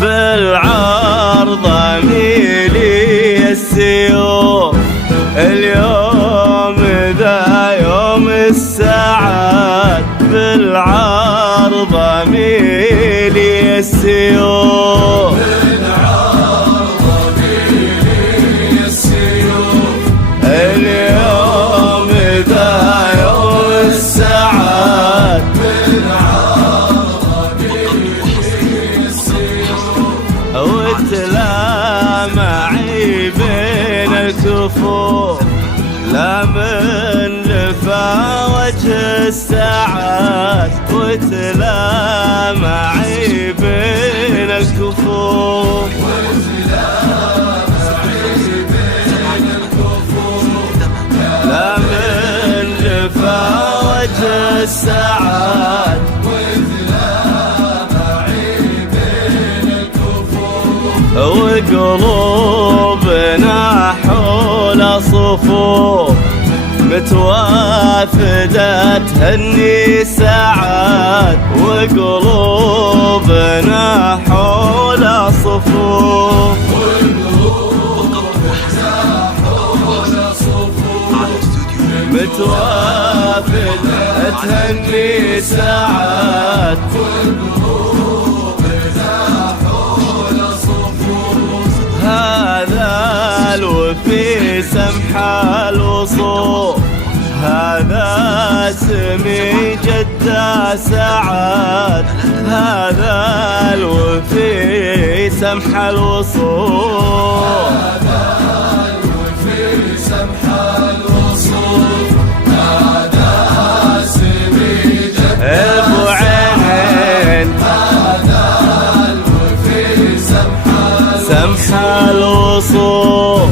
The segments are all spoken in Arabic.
بالعرض ميلي السيوف. اليوم ذا يوم السعاد، بالعرض ميلي السيوف. اليوم ذا يوم السعاد، وتلامعي بين الكفوف. لا من لفا وجه السعاد، وتلامعي بين الكفوف. لا من لفا وجه السعاد، وقلوبنا حول صفوف. متوافدة تهني سعاد، وقلوبنا حول صفوف. متوافدة تهني سعاد، هذا الوفي سمح الوصول. هذا سمي جدة سعاد، هذا الوفي سمح الوصول. هذا الوفي سمح الوصول، هذا سمي جدة ابو عين. هذا الوفي سمح الوصول.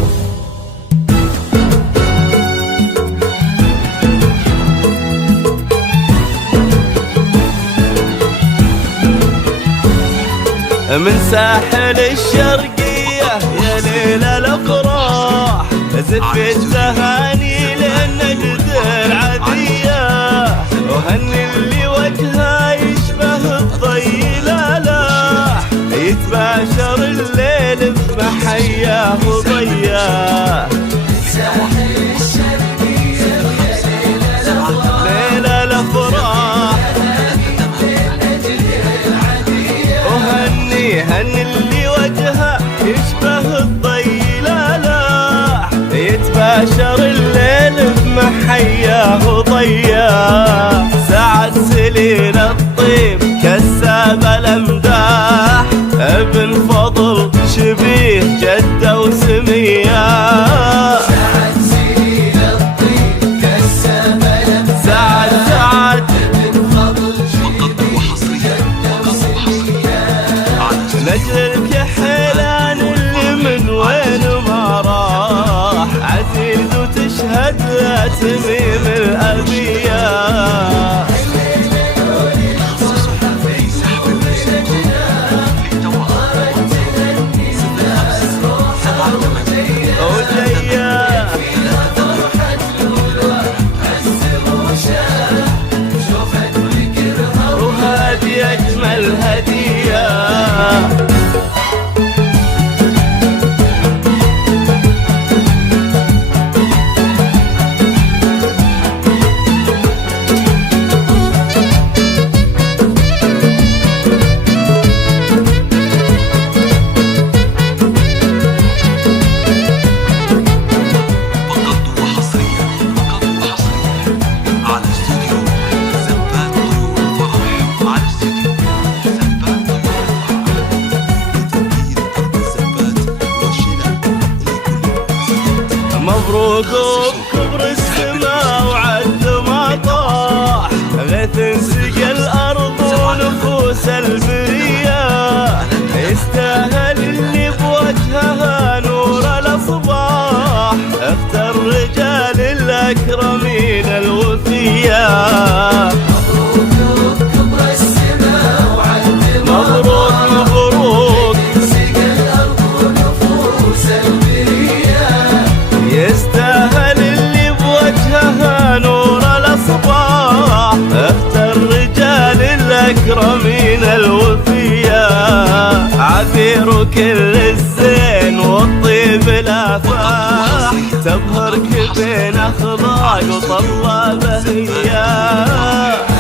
من ساحل الشرقية يا ليل الافراح، زف التهاني للنجد العذية. وهني اللي وجهه يشبه الضي لالاح، يتباشر الليل بمحياه وضياه. ساحل الشرقية يا ليل الافراح، هني اللي وجهه يشبه الضي لالاح، يتباشر الليل بمحياه وضياه. سعد سليل الطيب كساب الامداح، ابن فضل شبيه جده وسمياه. سعد سليل الطيب كساب الامداح، سعد ابن فضل شبيه جده وسمياه. نجل الكحلان اللي من وين ما راح، عزيز وتشهد له تميم الأبيات. وهذه أجمل هدية. مبروك بكبر السماء وعد ما طاح، غيث سقى الأرض ونفوس البرية. يستاهل اللي بوجهها نور الأصباح، اختار رجال الأكرمين الوفية. مبروك بكبر السماء وعد ما مبروك مبروك، سقى الأرض ونفوس البرية. يستاهل اللي بوجهها نور الأصباح، اختار رجال الأكرمين الوفية. عافية بين أخلاق وطلابة هي